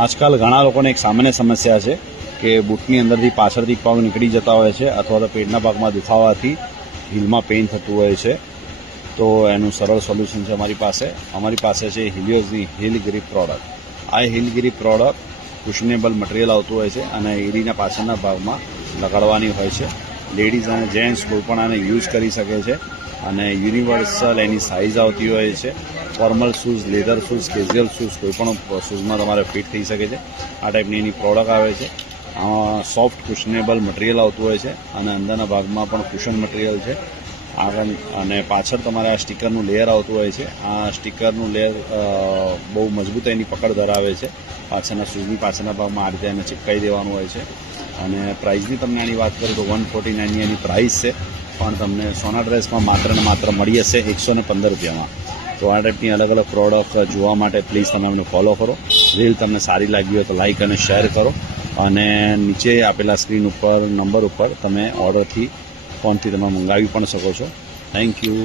આજકાલ ઘણા લોકોને એક સામાન્ય સમસ્યા છે કે બૂટની અંદરથી પાછળથી પગ નીકળી જતા હોય છે અથવા તો પેટના ભાગમાં દુખાવાથી હીલમાં પેઇન થતું હોય છે. તો એનું સરળ સોલ્યુશન છે અમારી પાસે છે હિલિયોઝની હીલ ગ્રીપ પ્રોડક્ટ. આ હીલ ગ્રીપ પ્રોડક્ટ કુશનેબલ મટીરિયલ આવતું હોય છે અને એડીના પાછળના ભાગમાં લગાડવાની હોય છે. લેડીઝ અને જેન્ટ્સ કોઈ પણ આને યુઝ કરી શકે છે અને યુનિવર્સલ એની સાઇઝ આવતી હોય છે. Formal shoes, leather shoes, casual shoes કોઈ પણ શૂઝમાં તમારે ફિટ થઈ શકે છે. આ ટાઈપની એની પ્રોડક્ટ આવે છે. સોફ્ટ કુશનેબલ મટીરિયલ આવતું હોય છે અને અંદરના ભાગમાં પણ કુશન મટીરિયલ છે. આગળ અને પાછળ તમારે આ સ્ટીકરનું લેયર આવતું હોય છે. આ સ્ટીકરનું લેયર બહુ મજબૂત એની પકડ ધરાવે છે. પાછળના શૂઝની પાછળના ભાગમાં આ રીતે એને ચિપકાઈ દેવાનું હોય છે. અને પ્રાઇસની તમને આની વાત કરું તો 149 એની પ્રાઇસ છે, પણ તમને સોના ડ્રેસમાં માત્ર ને માત્ર મળી હશે 115 રૂપિયામાં. તો આ ટાઈપની અલગ અલગ પ્રોડક્ટ જોવા માટે પ્લીઝ તમે અમને ફોલો કરો. રીલ તમને સારી લાગી હોય તો લાઇક અને શેર કરો અને નીચે આપેલા સ્ક્રીન ઉપર નંબર ઉપર તમે ઓર્ડરથી ફોનથી તમે મંગાવી પણ શકો છો. Thank you.